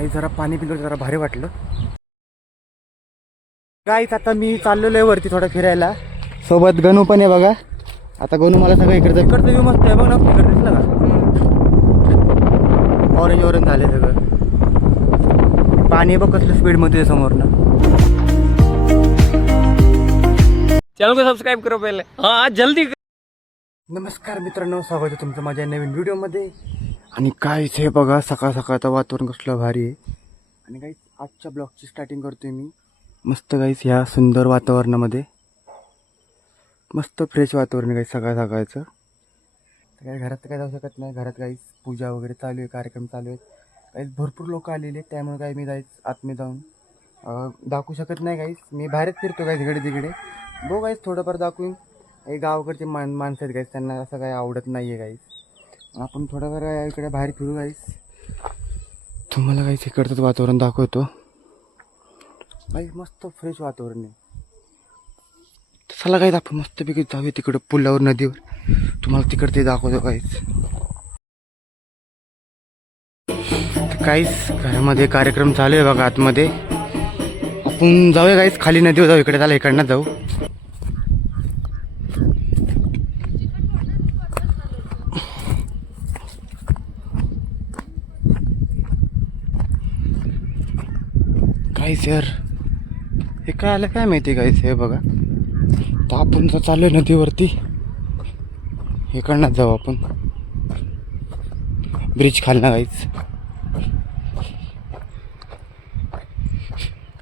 काही जरा पाणी पिलं जरा भारी वाटलं. काहीच आता मी चाललेलो आहे वरती थोडं फिरायला. सोबत गणू पण आहे बघा. आता गणू मला सगळं इकडचं व्ह्यू मस्त आहे बघ ना. तिकडे दिसलं का ऑरेंज ऑरेंज झाले सगळं. पाणी बघ कसलं स्पीडमध्ये समोरनं. चॅनल को सबस्क्राईब करो पहिले. हा जल्दी. नमस्कार मित्रांनो, स्वागत आहे तुमचं माझ्या नवीन व्हिडिओमध्ये. आणि काहीच हे बघा सकाळ सकाळचं वातावरण कसलं भारी आहे. आणि काहीच आजच्या ब्लॉगची स्टार्टिंग करतोय मी मस्त काहीच ह्या सुंदर वातावरणामध्ये. मस्त फ्रेश वातावरण काही सकाळ सकाळचं. तर काही घरात काय जाऊ शकत नाही. घरात काहीच पूजा वगैरे चालू आहे, कार्यक्रम चालू आहेत. काही भरपूर लोक आलेले आहेत, त्यामुळे काही मी आतमध्ये जाऊन दाखवू शकत नाही. काहीच मी बाहेरच फिरतो काहीच इकडे तिकडे. बघू काहीच थोडंफार दाखवून. हे गावाकडचे माणसं आहेत काहीच, त्यांना असं काही आवडत नाही आहे काहीच. आपण थोडंफार इकडे बाहेर फिरू काहीच. तुम्हाला काहीच इकडचंच वातावरण दाखवतो. काहीच मस्त फ्रेश वातावरण आहे. चला काहीच आपण मस्तपैकी जाऊया तिकडं पुलावर, नदीवर. तुम्हाला तिकडं ते दाखवतो काहीच. काहीच घरामध्ये कार्यक्रम चालू आहे बघा आतमध्ये. आपण जाऊया काहीच खाली नदीवर जाऊ. इकडे झालं इकडनं जाऊ. काहीच यार हे काय आलं काय माहिती. काहीच हे बघा. तर आपण जर चालू आहे नदीवरती, इकडनंच जाऊ आपण ब्रिज खालनं.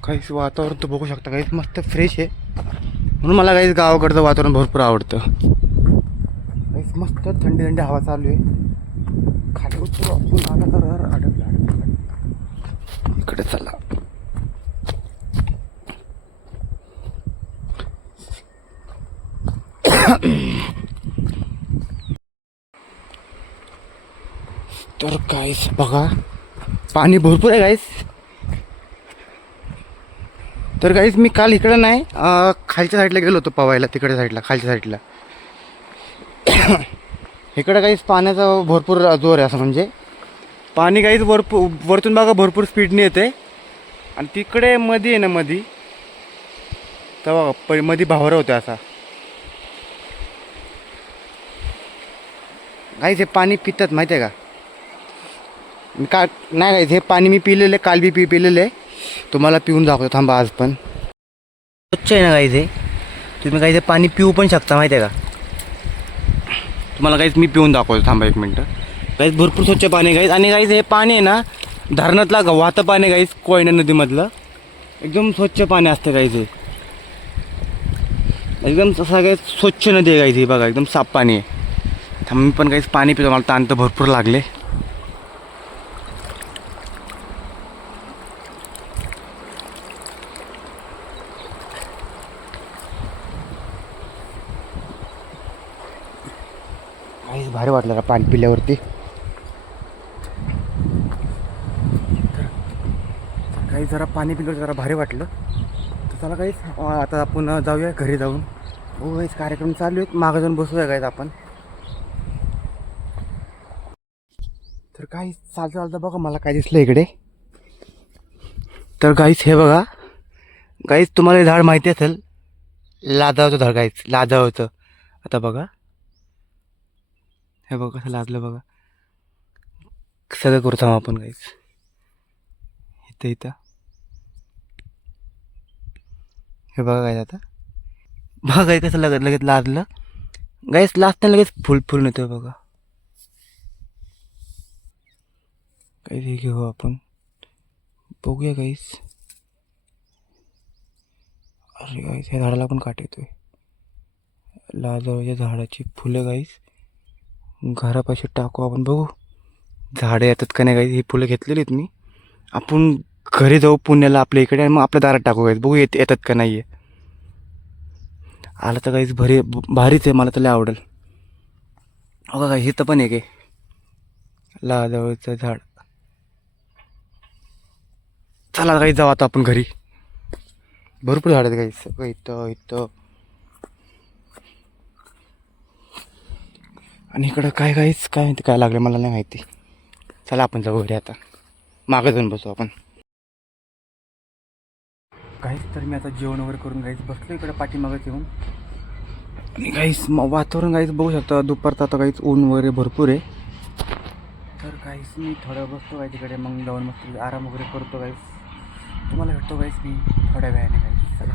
काहीच वातावरण तर बघू शकता काहीच मस्त फ्रेश आहे. म्हणून मला काहीच गावाकडचं वातावरण भरपूर आवडतं. काहीच मस्त थंडी थंडी हवा चालू आहे. खाली उतरू आपण. आता तर अडकला इकडे. चला तर काहीच बघा पाणी भरपूर आहे काहीच. तर काहीच मी काल इकडं नाही, खालच्या साईडला गेलो होतो पवायला. तिकडे साईडला, खालच्या साईडला. इकडं काहीच पाण्याचा भरपूर जोर आहे. असं म्हणजे पाणी काहीच वरतून बघा भरपूर स्पीडने येते. आणि तिकडे मध्ये आहे ना, मध्ये तेव्हा मध्ये भावरा होता असा. काहीच हे पाणी पितात माहिती आहे का. का नाही काहीच हे पाणी मी पिलेलं आहे, काल बी पिलेलं आहे. तुम्हाला पिऊन दाखवतो थांबा. आज पण स्वच्छ आहे ना काहीच हे. तुम्ही काहीच पाणी पिऊ पण शकता माहिती आहे का. तुम्हाला काहीच मी पिऊन दाखवतो थांबा 1 मिनटं. काहीच भरपूर स्वच्छ पाणी काहीच. आणि काहीच हे पाणी आहे ना धरणातला वाहतं पाणी काहीच, कोयना नदीमधलं एकदम स्वच्छ पाणी असतं काहीच. हे एकदम असं काही स्वच्छ नदी आहे काहीच. हे बघा एकदम साफ पाणी आहे. थांबा मी पण काहीच पाणी पितो. मला ताण तर भरपूर लागले. काहीच भारी वाटलं का पाणी पिल्यावरती. काही जरा पाणी पिल्यावर जरा भारी वाटलं. तर चला काहीच आता आपण जाऊया घरी जाऊन. हो काहीच कार्यक्रम चालू आहेत, मागं जाऊन बसूया काहीच आपण. तर काही चालतं बघा मला काय दिसलं इकडे. तर काहीच हे बघा काहीच तुम्हाला हे झाड माहिती असेल, लाजावचं झाड. काहीच लाजावचं. आता बघा हे बघा कसं लाजलं बघा. सगळं करू थांबा आपण काहीच. इथं हे बघा काय आता बघा काही कसं लगेच लाजलं. गाईस लाजताना लगेच फुल येतो बघा. काही हे घेऊ आपण, बघूया काहीच. अरे गाईस ह्या झाडाला पण काट येतोय. लाजवच्या झाडाची फुलं गाईस घरापाशी टाकू आपण. बघू झाडं येतात का नाही गाईस. ही फुलं घेतलेली आहेत मी. आपण घरी जाऊ पुण्याला आपल्या इकडे आणि मग आपल्या दारात टाकू गाईस. बघू येतात का नाही आहे. आलं तर काहीच भारीच आहे. मला तर लय आवडेल. बघा काय इथं पण आहे लाजवळचं झाड. चला काही जाऊ आता आपण घरी. भरपूर झाड आहेत काही इथं. आणि इकडं काय माहिती काय लागलं मला नाही माहिती. चला आपण जाऊ घरी आता. मागं जाऊन बसू आपण. काहीच तर मी आता जेवण वगैरे करून गाईच बसलो इकडे पाठीमागत येऊन. आणि काहीच वातावरण काहीच बघू शकता दुपारचं आता काहीच ऊन वगैरे भरपूर आहे. तर काहीच मी थोडं बसतो काही तिकडे मग जाऊन मस्त आराम वगैरे करतो काहीच. तुम्हाला भेटतो काहीच मी थोड्या वेळाने काहीच. चला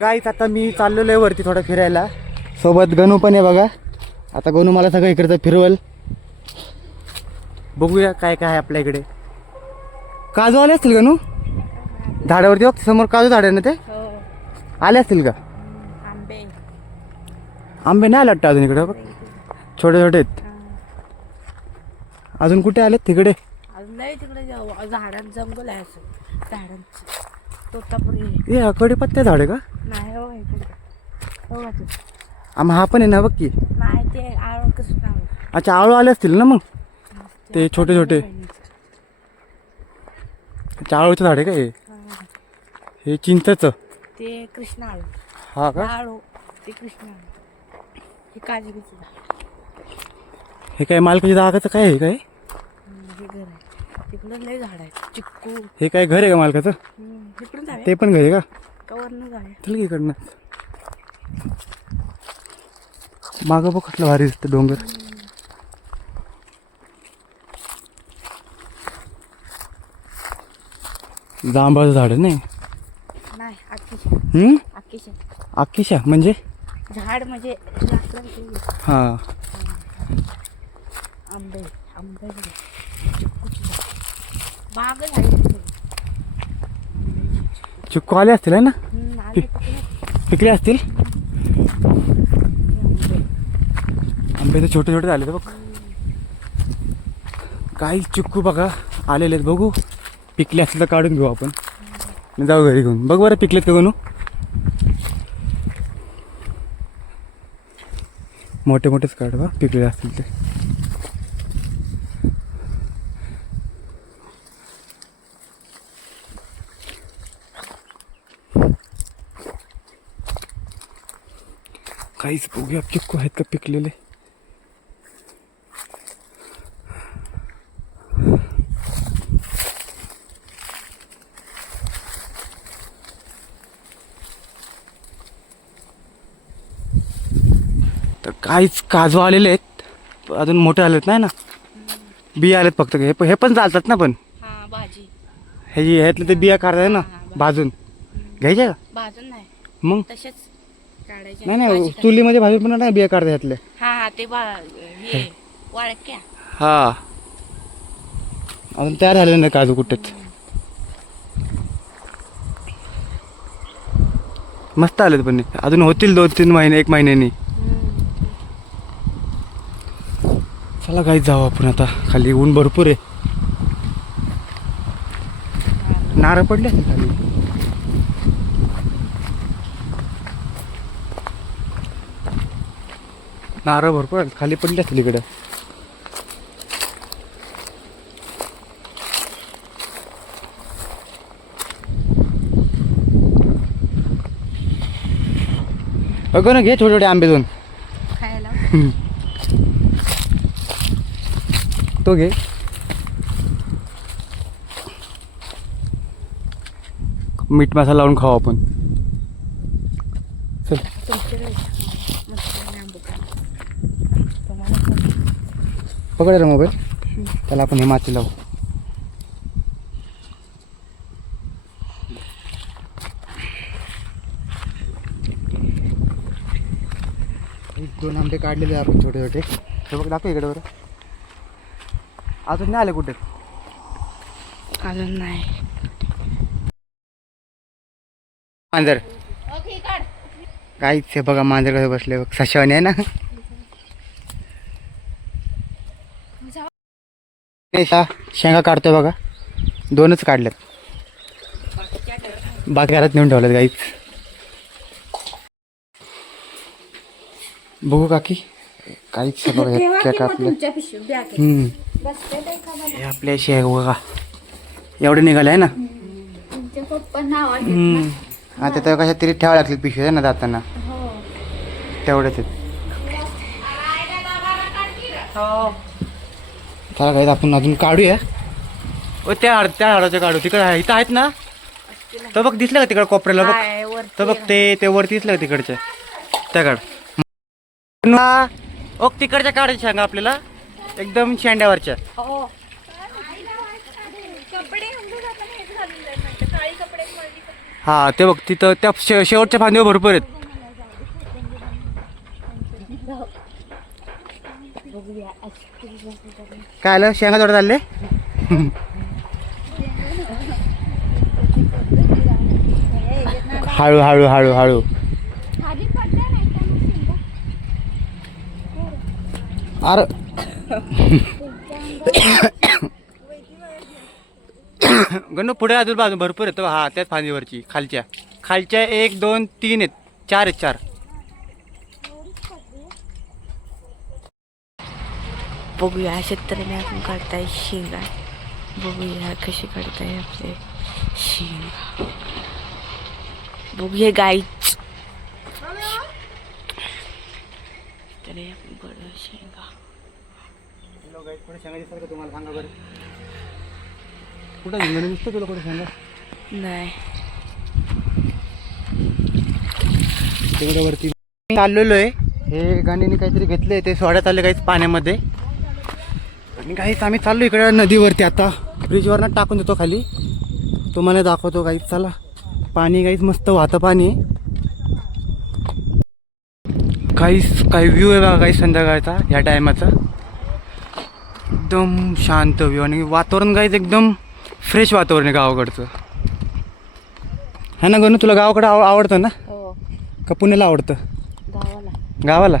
काहीच आता मी चाललेलो आहे वरती थोडं फिरायला. सोबत गणू पण आहे बघा. आता गणू मला सगळं इकडचं फिरवल. बघूया काय काय आहे आपल्या इकडे. काजू आले असतील गणू झाडावरती बघ समोर काजू झाड आहे ना ते आले असतील का. आंबे आंबे नाही आले वाटतं अजून इकडे बघ छोटे छोटे आहेत. अजून कुठे आलेत तिकडे. अजून नाही तिकडे झाडांचं जंगल आहे असं झाडांचं तोतापुरी हे कडीपत्ता झाड आहे का. नाही हो इकडे हो का तू हा पण आहे ना बघ की. नाही ते आळ कसं नाव अच्छा आळू आले असतील ना मग ते छोटे छोटे. अच्छा आळूचं झाड आहे का हे चिंचचं. ते कृष्ण आळू हा का. आळू ते कृष्ण आळू हे काजूचं झाड हे काय मालकाच्या जागाचं काय आहे काय. हे घर आहे तिकडं लय झाड आहे चिक्कू हे काय घर आहे का मालकाचं. तिकडून जाऊया ते पण घर आहे का. कवरनं जाऊया चल की इकडनं. मागं बघ कसलं भारी दिसतं डोंगर. जांभळाचं झाड आहे नाही. नाही आकिशा आकिशा म्हणजे झाड म्हणजे लाकडांचं हा आंबे आंबे चिक्कूची बागच आहे चिक्कू आले असतील है ना. आले तिकडे पिकले असतील. आंबे तर छोटे छोटे झाले तर बघ. काही चिक्कू बघा आलेले आहेत. बघू पिकले असतील तर काढून घेऊ आपण आणि जाऊ घरी घेऊन. बघ बरं पिकलेत का गणू. मोठे मोठेच काढ बा पिकले असतील ते. काहीच बघूया चिक्कू आहेत का पिकलेले. तर काहीच काजू आलेले आहेत अजून मोठे आलेत नाही ना. बिया आलेत फक्त हे पण चालतात ना पण. हा भाजी ह्यातले ते बिया काढतात ना भाजून घ्यायच्या का. भाजून नाही मग तसेच काढायचे नाही नाही चुलीमध्ये भाजून पण नाही बिया काढतात ह्यातले. हा ते हे वाळक्या हा अजून तयार झाले नाही काजू कुठेच. मस्त आलेत पण अजून होतील 2-3 महिने 1 महिन्यानी. चला काही जाऊ आपण आता खाली. ऊन भरपूर आहे. नारळ पडले असतील खाली. नारळ भरपूर खाली पडले असतील इकडं. बघ ना घे छोटे छोटे आंबे दोन. खायला तो घे. मीठ मसाला लावून खाऊ आपण. चल तुमच्याकडे मस्त आंबे तुम्हाला पकड रे मोबाईल. त्याला आपण हे माती लावू. एक 2 आंबे काढलेले आपण छोटे छोटे. हे बघ दाखव इकडे बरं. अजून नाही आले कुठे. अजून नाही मांजर काहीच हे बघा मांजर कसं बसले बघ. सशावानी आहे ना. शेंगा काढतोय बघा. 2च काढल्यात बाकी घरात नेऊन ठेवल्यात गाईच. बघू काकी काहीच बघा हे कापलं. हे आपल्या अशी आहे बघा. एवढे निघाले आहे ना. आता तर कशा तरी ठेवावं लागतील पिशव्या ना जाताना. तेवढेच आहेत. चला काही आपण अजून काढूया त्या झाडाचं काढू तिकडे आहे इथं आहेत ना. तर बघ दिसलं का तिकडे कोपऱ्याला बघ. काय वरती तर बघ ते वरती दिसलं का तिकडच्या त्या काढ. ओक तिकडच्या काढायच्या शेंगा आपल्याला एकदम शेंड्यावरच्या. हो. हा ते बघ तिथं त्या शेवटच्या फांदीवर भरपूर आहेत. काय आलं शेंगा थोडं चालले. हळू हळू हळू हळू. अरे गणू पुढे अजून बाजू भरपूर येतो. हा त्याच फांदीवरची खालच्या 1 2 3 आहेत 4 आहेत 4. बघूया शेतकऱ्याने आपण काढताय शेंगा. बघूया कशी काढताय आपले शेंगा. बघूया गाईच तरी आपण बरं शेंगा. तुम्हाला सांगा बरं कुठं घेऊन नुसतं तुला कुठे सांगा नाही. तिकडे वरती चाललेलो आहे. हे गाणीने काहीतरी घेतलंय ते सोड्यात आले काहीच पाण्यामध्ये. आणि काहीच आम्ही चाललो इकडे नदीवरती. आता ब्रिजवरनं टाकून देतो खाली तुम्हाला दाखवतो काहीच. चला पाणी काहीच मस्त वाहतं पाणी. काहीच काही व्ह्यू आहे बघा काही संध्याकाळचा ह्या टायमाचा. एकदम शांत व्ह्यू आणि वातावरण काहीच एकदम फ्रेश वातावरण आहे गावाकडचं. है ना गणू तुला गावाकडं आवडतं ना हो. का पुण्याला आवडतं. गावाला गावाला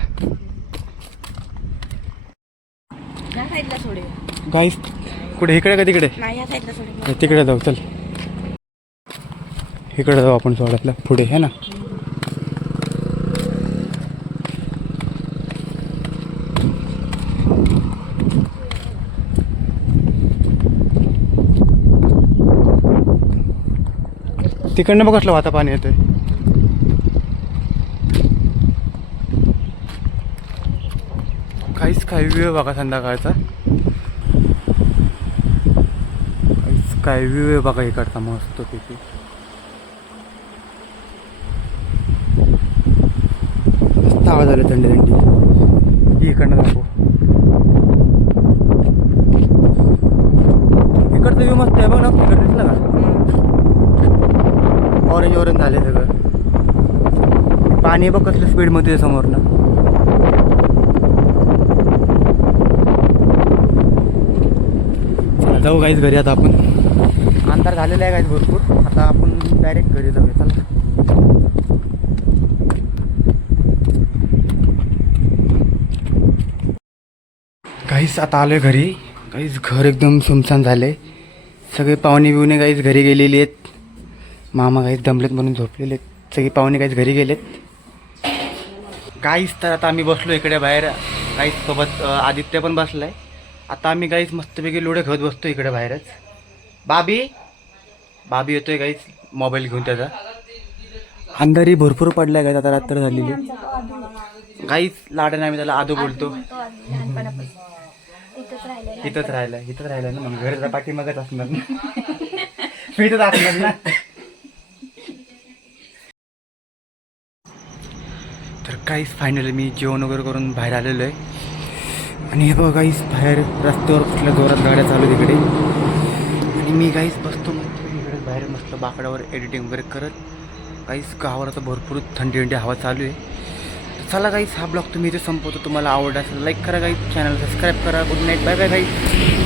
या साईडला सोडे. काहीच कुठे इकडे का तिकडे. नाही या साईडला सोडे. तिकडे जाऊ चल. इकडे जाऊ आपण सोडायला पुढे है ना. तिकडनं बघ कसलं वाता पाणी येतंय. काहीच काही व्ह्यू बघा संध्याकाळचा. काहीच काय व्ह्यू आहे बघा इकडचा मस्त पैकी. मस्त आवाज आला थंडी थंडी. इकडनं दाखव. इकडचं व्ह्यू मस्त आहे बघ ना. तिकडं दिसलं का ऑरेंज ऑरेंज झाले सगळं. पाणी बघ कसलं स्पीडमध्ये समोर ना. जाऊ गाईच घरी आता आपण. अंधार झालेला आहे गाईच भरपूर. आता आपण डायरेक्ट घरी जाऊया चला. गाईस आता आलोय घरी. गाईस घर एकदम सुमसान झाले. सगळे पाहुणे बिवणे गाईस घरी गेलेली आहेत. मामा गाईस दमलेत म्हणून झोपलेले आहेत. सगळे पाहुणे गाईस घरी गेलेत. गाईस तर आता आम्ही बसलो इकडे बाहेर. गाईस सोबत आदित्य पण बसलाय. आता आम्ही गाईस मस्तपैकी लुडो खेळत बसतो इकडे बाहेरच. बाबी येतोय गाईस मोबाईल घेऊन त्याचा. अंधारी भरपूर पडलाय गाईस. आता रात्र झालेली गाईस. लाडाने आम्ही त्याला आदू बोलतो. इथंच राहिलाय ना. मग घरचा पाठीमागच असणार ना. मी इथंच असणार ना. तर काहीच फायनली मी जेवण वगैरे करून बाहेर आलेलो आहे. आणि हे बघा गाईस बाहेर रस्त्यावर कुठल्या जोरात गाड्या चालू तिकडे. आणि मी गाईस बसतो मस्त इकडे बाहेर मस्त बाकडावर एडिटिंग वगैरे करत. गाईस गावावर आता भरपूर थंडी थंडी हवा चालू आहे. तर चला गाईस हा ब्लॉग तुम्ही इथे संपवतो. तुम्हाला आवडला असेल लाईक करा गाईस. चॅनल सबस्क्राईब करा. Good night. बाय बाय गाईस.